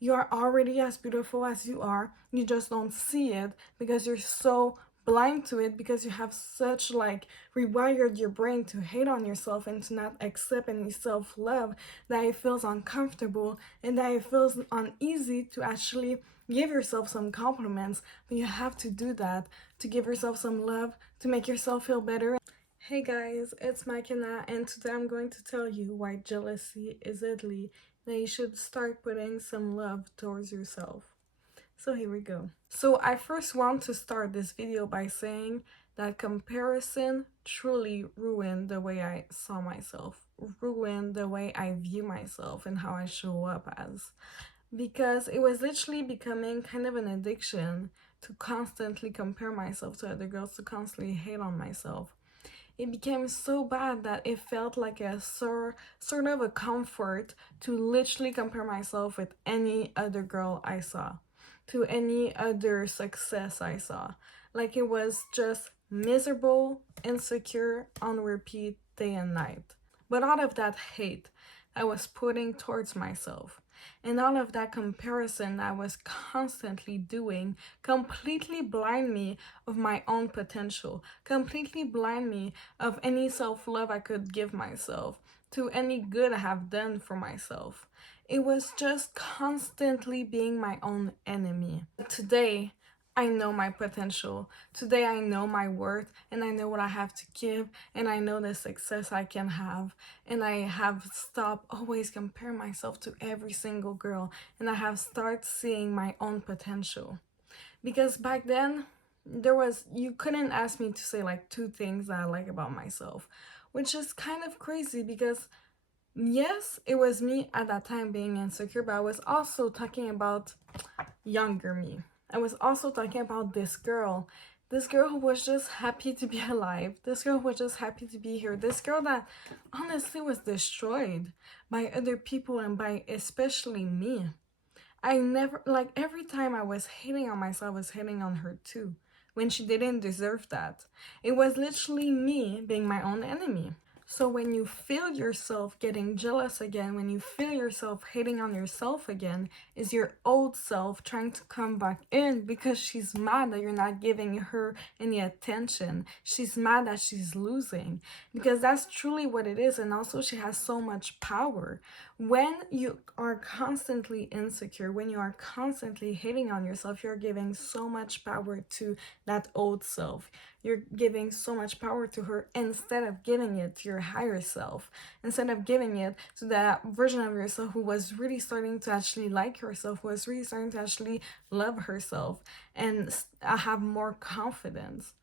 You are already as beautiful as you are. You just don't see it because you're so blind to it, because you have such like rewired your brain to hate on yourself and to not accept any self-love, that it feels uncomfortable and that it feels uneasy to actually give yourself some compliments. But you have to do that to give yourself some love, to make yourself feel better. Hey guys, it's Makina, and today I'm going to tell you why jealousy is ugly, that you should start putting some love towards yourself. So here we go. So I first want to start this video by saying that comparison truly ruined the way I saw myself, ruined the way I view myself and how I show up as. Because it was literally becoming kind of an addiction to constantly compare myself to other girls, to constantly hate on myself. It became so bad that it felt like a sort of a comfort to literally compare myself with any other girl I saw, to any other success I saw. Like it was just miserable, insecure, on repeat day and night. But all of that hate I was putting towards myself, and all of that comparison I was constantly doing, completely blind me of my own potential, completely blind me of any self-love I could give myself, to any good I have done for myself. It was just constantly being my own enemy. Today, I know my potential. Today I know my worth, and I know what I have to give, and I know the success I can have. And I have stopped always comparing myself to every single girl, and I have started seeing my own potential. Because back then, you couldn't ask me to say like two things that I like about myself, which is kind of crazy because yes, it was me at that time being insecure, but I was also talking about younger me. I was also talking about this girl who was just happy to be alive, this girl who was just happy to be here, this girl that honestly was destroyed by other people and by especially me. I never, like, every time I was hating on myself, I was hating on her too, when she didn't deserve that. It was literally me being my own enemy. So when you feel yourself getting jealous again, when you feel yourself hating on yourself again, is your old self trying to come back in because she's mad that you're not giving her any attention. She's mad that she's losing, because that's truly what it is. And also she has so much power. When you are constantly insecure, when you are constantly hating on yourself, you're giving so much power to that old self. You're giving so much power to her instead of giving it to your higher self, instead of giving it to that version of yourself who was really starting to actually like herself, who was really starting to actually love herself and have more confidence.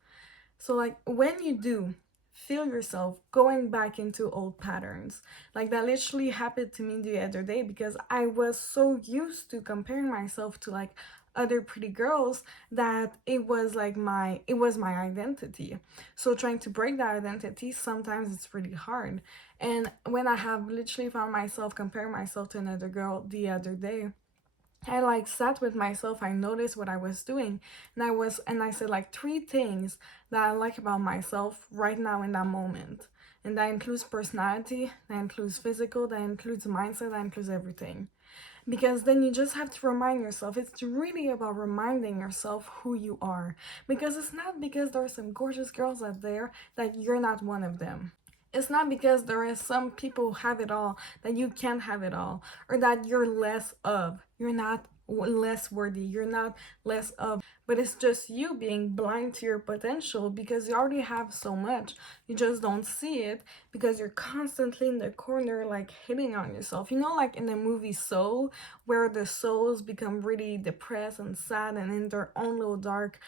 So like when you do feel yourself going back into old patterns, like that literally happened to me the other day, because I was so used to comparing myself to like other pretty girls that it was my identity. So trying to break that identity, sometimes it's really hard. And when I have literally found myself comparing myself to another girl the other day, I like sat with myself, I noticed what I was doing, and I said like three things that I like about myself right now in that moment. And that includes personality, that includes physical, that includes mindset, that includes everything. Because then you just have to remind yourself. It's really about reminding yourself who you are. Because it's not because there are some gorgeous girls out there that you're not one of them. It's not because there is some people who have it all that you can't have it all, or that you're less of. You're not less worthy, you're not less of, but it's just you being blind to your potential because you already have so much. You just don't see it because you're constantly in the corner like hitting on yourself. You know, like in the movie Soul, where the souls become really depressed and sad and in their own little dark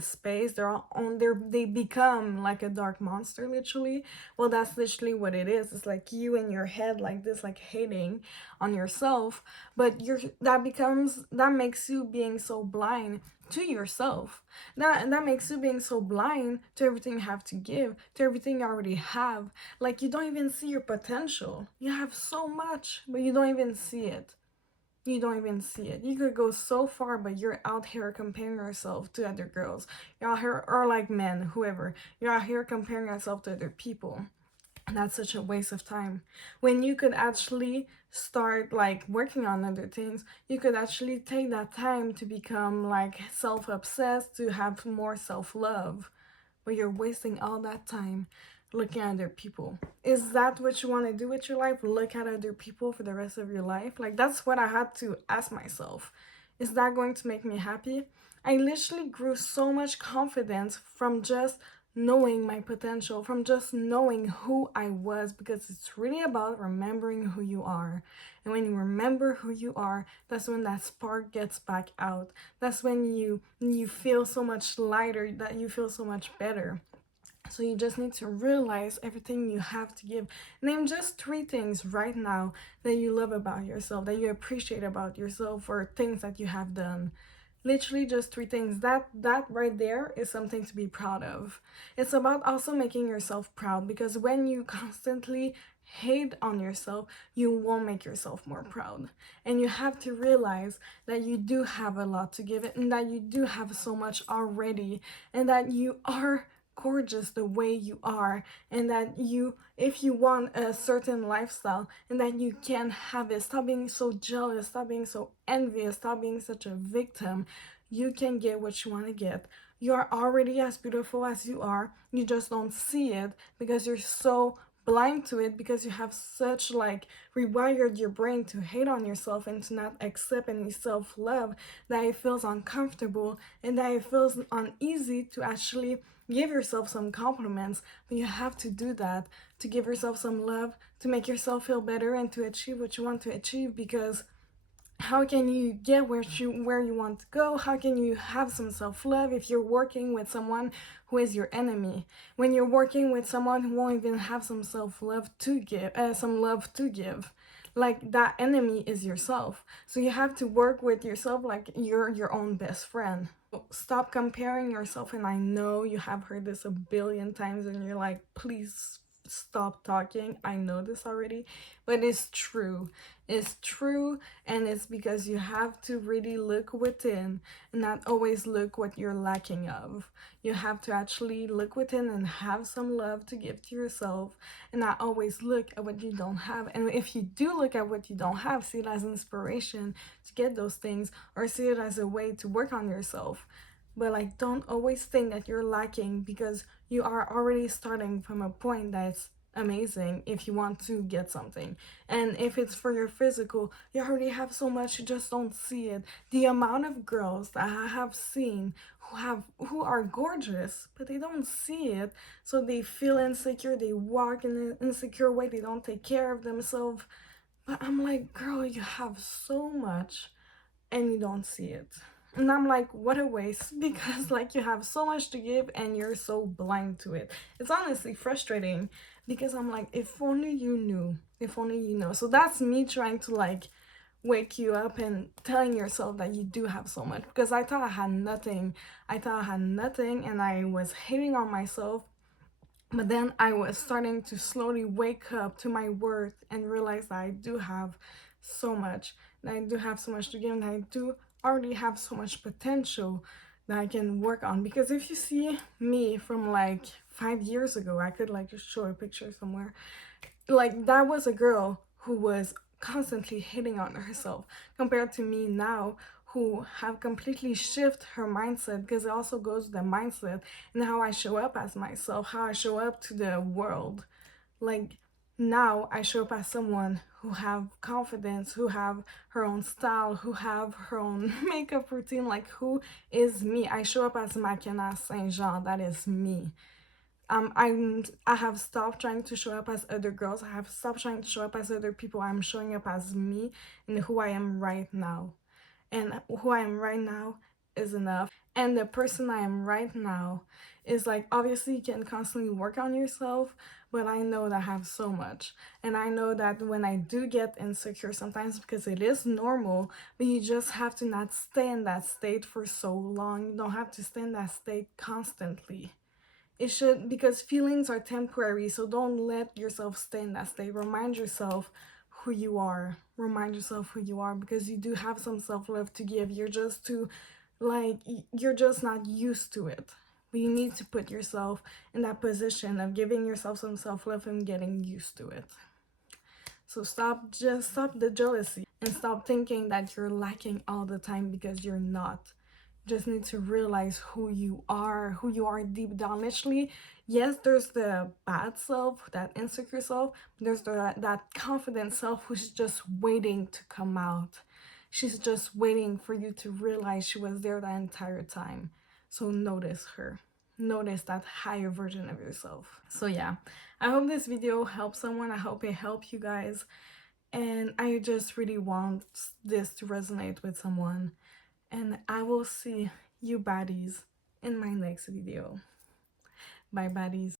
space. They become like a dark monster, literally. Well, that's literally what it is. It's like you in your head like this, like hating on yourself, but that makes you being so blind to yourself. That makes you being so blind to everything you have to give, to everything you already have. Like you don't even see your potential. You have so much, but you don't even see it. You don't even see it. You could go so far, but you're out here comparing yourself to other girls. You're out here, or like men, whoever. You're out here comparing yourself to other people. That's such a waste of time when you could actually start like working on other things. You could actually take that time to become like self-obsessed, to have more self-love, but you're wasting all that time looking at other people. Is that what you want to do with your life? Look at other people for the rest of your life? Like, that's what I had to ask myself. Is that going to make me happy? I literally grew so much confidence from just knowing my potential, from just knowing who I was, because it's really about remembering who you are. And when you remember who you are, that's when that spark gets back out. That's when you feel so much lighter, that you feel so much better. So you just need to realize everything you have to give. Name just three things right now that you love about yourself, that you appreciate about yourself, or things that you have done. Literally just three things. That right there is something to be proud of. It's about also making yourself proud, because when you constantly hate on yourself, you won't make yourself more proud. And you have to realize that you do have a lot to give it, and that you do have so much already, and that you are gorgeous the way you are, and that you, if you want a certain lifestyle, and that you can have it. Stop being so jealous, stop being so envious, stop being such a victim. You can get what you want to get. You are already as beautiful as you are. You just don't see it because you're so blind to it, because you have such like rewired your brain to hate on yourself and to not accept any self-love, that it feels uncomfortable and that it feels uneasy to actually give yourself some compliments. But you have to do that to give yourself some love, to make yourself feel better, and to achieve what you want to achieve. Because how can you get where you want to go? How can you have some self-love if you're working with someone who is your enemy? When you're working with someone who won't even have some self-love to give, some love to give, like that enemy is yourself. So you have to work with yourself like you're your own best friend. Stop comparing yourself. And I know you have heard this a billion times and you're like, please stop talking. I know this already, but it's true. It's true. And it's because you have to really look within and not always look what you're lacking of. You have to actually look within and have some love to give to yourself, and not always look at what you don't have. And if you do look at what you don't have, see it as inspiration to get those things, or see it as a way to work on yourself. But like, don't always think that you're lacking, because you are already starting from a point that's amazing if you want to get something. And if it's for your physical, you already have so much, you just don't see it. The amount of girls that I have seen who are gorgeous, but they don't see it, so they feel insecure, they walk in an insecure way, they don't take care of themselves. But I'm like, girl, you have so much and you don't see it. And I'm like, what a waste, because like you have so much to give and you're so blind to it. It's honestly frustrating, because I'm like, if only you knew, if only you know. So that's me trying to like wake you up and telling yourself that you do have so much, because I thought I had nothing. I thought I had nothing and I was hating on myself. But then I was starting to slowly wake up to my worth and realize that I do have so much, that I do have so much to give, and I do already have so much potential that I can work on. Because if you see me from like 5 years ago, I could like just show a picture somewhere. Like, that was a girl who was constantly hitting on herself, compared to me now, who have completely shift her mindset, because it also goes with the mindset and how I show up as myself, how I show up to the world. Like, now I show up as someone who have confidence, who have her own style, who have her own makeup routine. Like, who is me? I show up as Makena Saint Jean. That is me. I have stopped trying to show up as other girls. I have stopped trying to show up as other people. I'm showing up as me and who I am right now. And who I am right now is enough. And the person I am right now is like, obviously you can constantly work on yourself, but I know that I have so much. And I know that when I do get insecure sometimes, because it is normal, but you just have to not stay in that state for so long. You don't have to stay in that state constantly. It should, because feelings are temporary, so don't let yourself stay in that state. Remind yourself who you are. Remind yourself who you are, because you do have some self-love to give. You're just too, like, you're just not used to it. but you need to put yourself in that position of giving yourself some self-love and getting used to it. So stop the jealousy and stop thinking that you're lacking all the time, because you're not. You just need to realize who you are deep down. Literally, yes, there's the bad self, that insecure self, but there's that confident self who's just waiting to come out. She's just waiting for you to realize she was there that entire time. So notice her. Notice that higher version of yourself. So yeah, I hope this video helps someone. I hope it helped you guys. And I just really want this to resonate with someone. And I will see you baddies in my next video. Bye baddies.